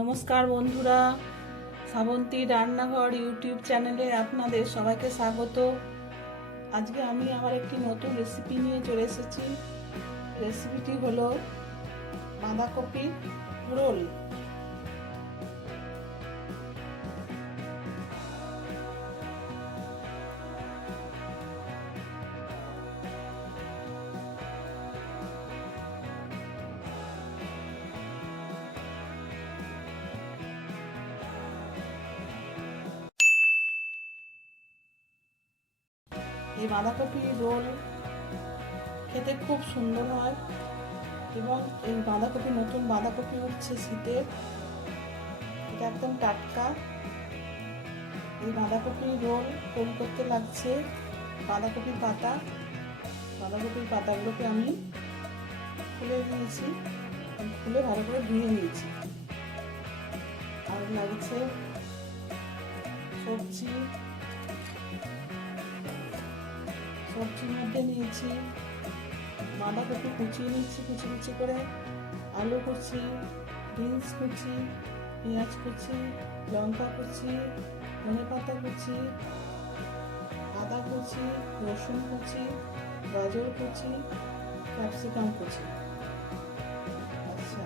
নমস্কার বন্ধুরা, শ্রাবন্তী রান্নাঘর ইউটিউব চ্যানেলে আপনাদের সবাইকে স্বাগত। আজকে আমি আবার একটি নতুন রেসিপি নিয়ে চলে এসেছি। রেসিপিটি হলো বাঁধাকপির রোল। এই বাঁধাকপির রোল খেতে খুব সুন্দর হয় এবং এই নতুন বাঁধাকপি উঠছে শীতের, এটা একদম টাটকা। এই বাঁধাকপির রোল তৈরি করতে লাগছে বাঁধাকপির পাতাগুলোকে আমি খুলে নিয়েছি, খুলে ভালো করে ধুয়ে নিয়েছি। আর লাগছে সবজির মধ্যে নিয়েছি বাঁধাকপি কুচিয়ে নিচ্ছি কুচি কুচি করে, আলু কুচি, বিনস কুচি, পেঁয়াজ কুচি, লঙ্কা কুচি, ধনেপাতা কুচি, আদা কুচি, রসুন কুচি, গাজর কুচি, ক্যাপসিকাম কুচি। আচ্ছা,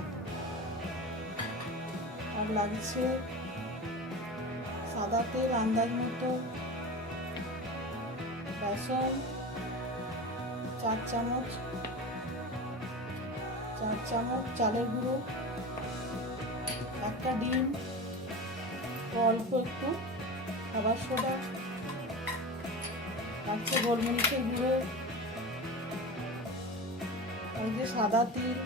আর লাগছে সাদা তেল আন্দাজ মতো, বেসন 4 চামচ, চালের গুঁড়ো, একটা ডিম, অল্প একটু খাবার সোডা, লাগছে গোলমরিচের গুঁড়ো, এই যে সাদা তিল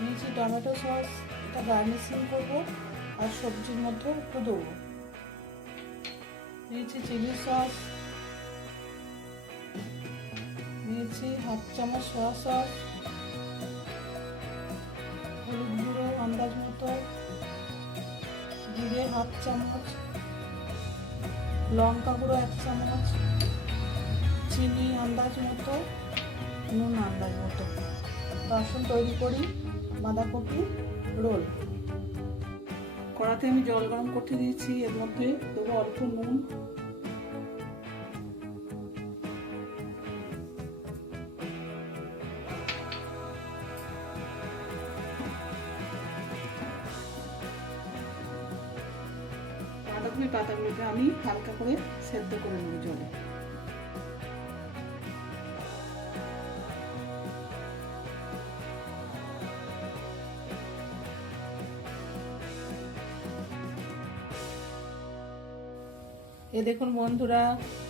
নিয়েছি, টমেটো সস, এটা গার্নিশিং করবো আর সবজির মধ্যে একটু দেবো। নিয়েছি চিলি সস, নিয়েছি 1/2 চামচ সয়া সস, হলুদ গুঁড়ো আন্দাজ মতো, জিরে 1/2 চামচ, লঙ্কা গুঁড়ো 1 চামচ, চিনি আন্দাজ মতো, নুন আন্দাজ মতো। আসুন তৈরি করি বাঁধাকপি রোল। কড়াতে আমি জল গরম করতে দিয়েছি, এর মধ্যে দেবো অল্প নুন, বাঁধাকপির পাতাগুলোকে আমি হালকা করে সেদ্ধ করে নেব জলে। দেখুন বন্ধুরা,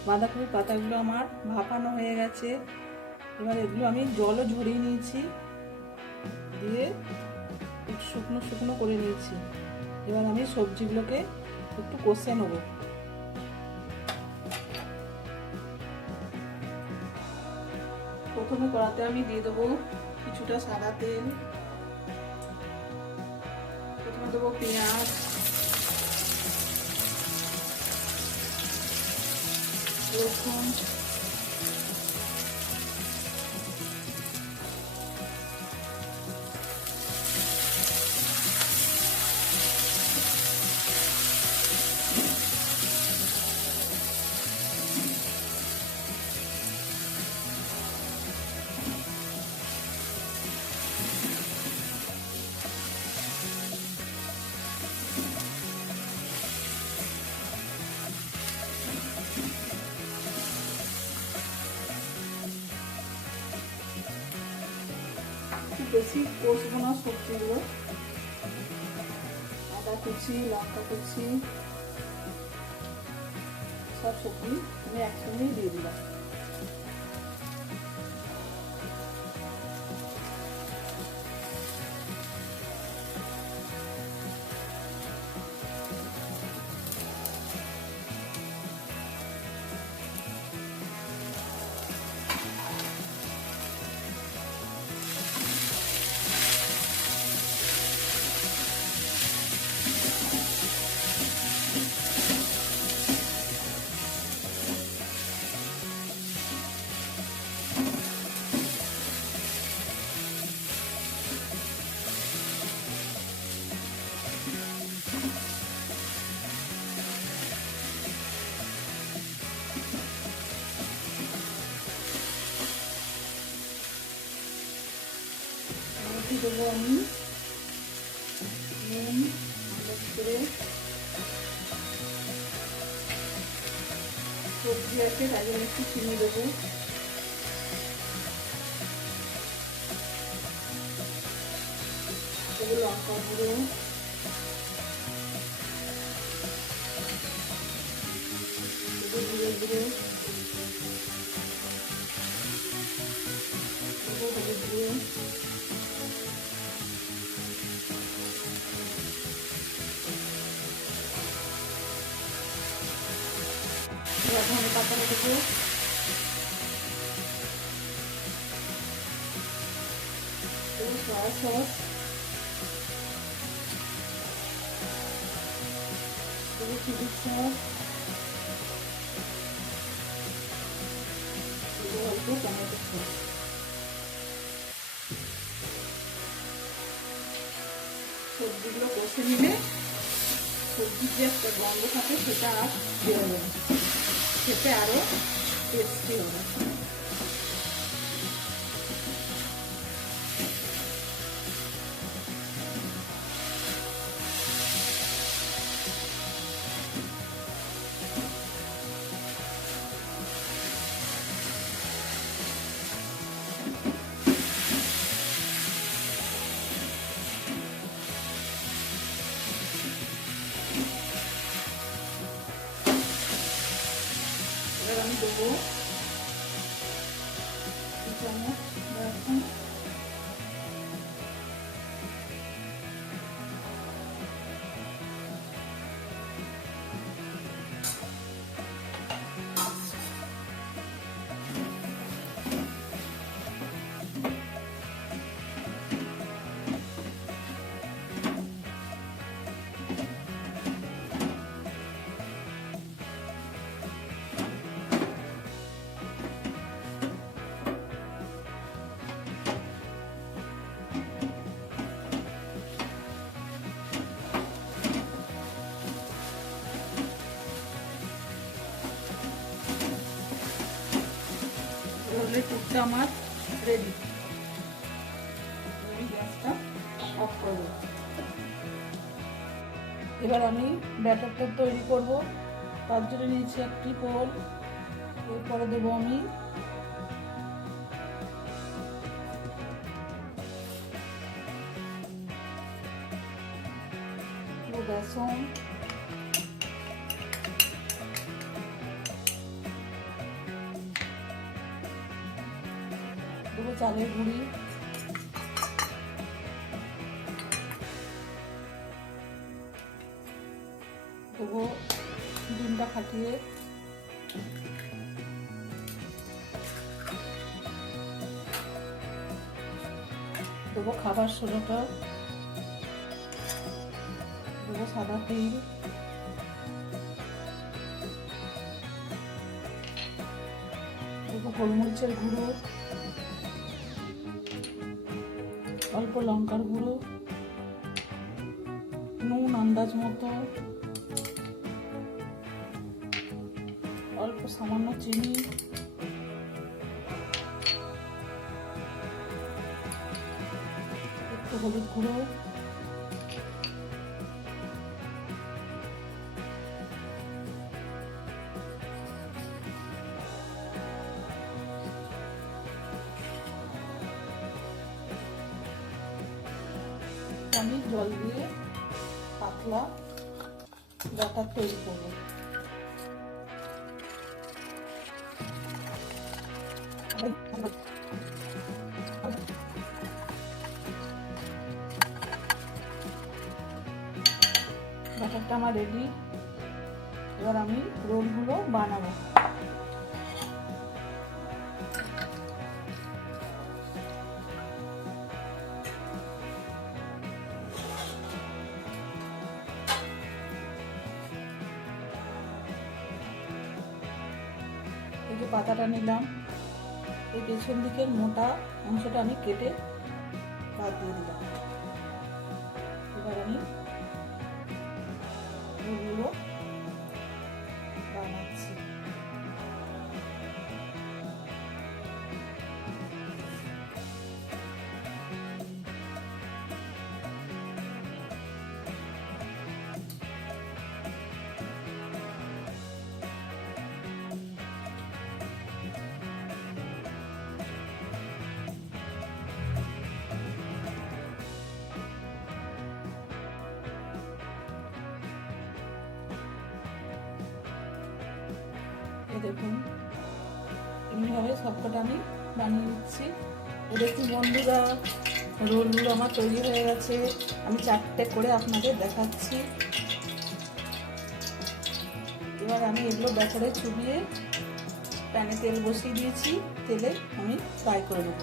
বাঁধাকপির পাতাগুলো আমার ভাপানো হয়ে গেছে। এবার এগুলো আমি জলও ঝরিয়ে নিয়েছি, দিয়ে একটু শুকনো করে নিয়েছি। এবার আমি সবজিগুলোকে একটু কষে নেব। প্রথমে কড়াতে আমি দিয়ে দেবো কিছুটা সাদা তেল, প্রথমে দেবো পেঁয়াজ, রসুন, বেশি কষবো না সবজিগুলো, আদা কুচি, লঙ্কা কুচি, সব সবজি আমি একসঙ্গেই দিয়ে দিলাম। দেবো আমি নুন করে, সবজি আছে তাই জন্য একটু চিনি দেবো, লঙ্কা গুঁড়ো, জিরে গুঁড়ো, হলুদ গুঁড়ো, ধনে পাতা দেবো, সয়া সস, চিলি সস, অল্প টমেটো সস। সবজিগুলো কষে নিলে সবজির যে একটা গন্ধ থাকে সেটা আর বেরোবে না, খেতে আরো টেস্টি হবে। এবার আমি দেবো 2 চামচ বেসন, টুকটা আমার রেডি। গ্যাসটা অফ করব। এবার আমি ব্যাটারটা তৈরি করব। তার জন্য নিয়েছি একটি বোল, এরপরে দেবো আমি বেসন, দেবো চালের গুঁড়ি, দেবো ডিমটা ফাটিয়ে, দেবো খাবার সোডাটা, দেবো সাদা তেল, দেবো গোলমরিচের গুঁড়ো, অল্প লঙ্কার গুঁড়ো, নুন আন্দাজ মতো, অল্প সামান্য চিনি, একটু হলুদ গুঁড়ো, আমি জল দিয়ে পাতলা ব্যাটার তৈরি করব। ব্যাটারটা আমার রেডি। এবার আমি রোলগুলো বানাবো। এই যে পাতাটা নিলাম, এই পেছন দিকের মোটা অংশটা আমি কেটে বাদ দিয়ে দিলাম। এবার আমি রোলগুলো বানাচ্ছি। দেখুন এমনিভাবে সবকটা আমি বানিয়ে নিচ্ছি। দেখুন বন্ধুরা, রোলগুলো আমার তৈরি হয়ে গেছে। আমি 4টে করে আপনাদের দেখাচ্ছি। এবার আমি এগুলো ব্যাটারে চুবিয়ে প্যানে তেল বসিয়ে দিয়েছি, তেলে আমি ফ্রাই করে নেব।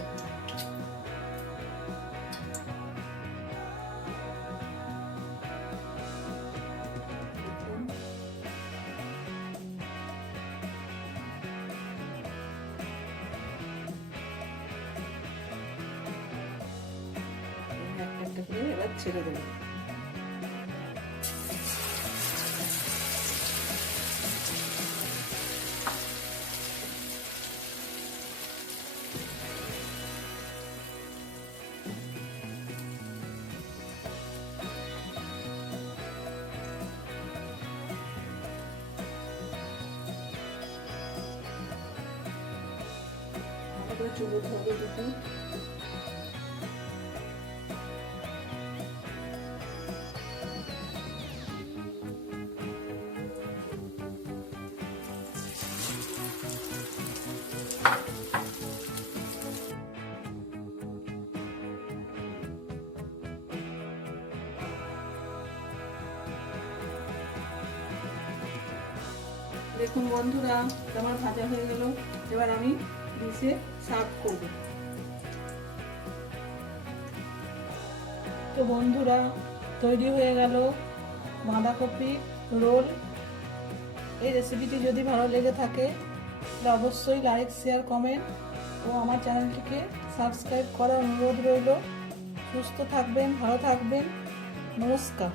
একটা করে এবার ছেড়ে দেবো। চুবোতে হবে দুটো। দেখুন বন্ধুরা, আমার ভাজা হয়ে গেল। এবার আমি ডিশে সার্ভ করব। তো বন্ধুরা, তৈরি হয়ে গেল বাঁধাকপি রোল। এই রেসিপিটি যদি ভালো লেগে থাকে তাহলে অবশ্যই লাইক, শেয়ার, কমেন্ট ও আমার চ্যানেলটিকে সাবস্ক্রাইব করার অনুরোধ রইল। সুস্থ থাকবেন, ভালো থাকবেন। নমস্কার।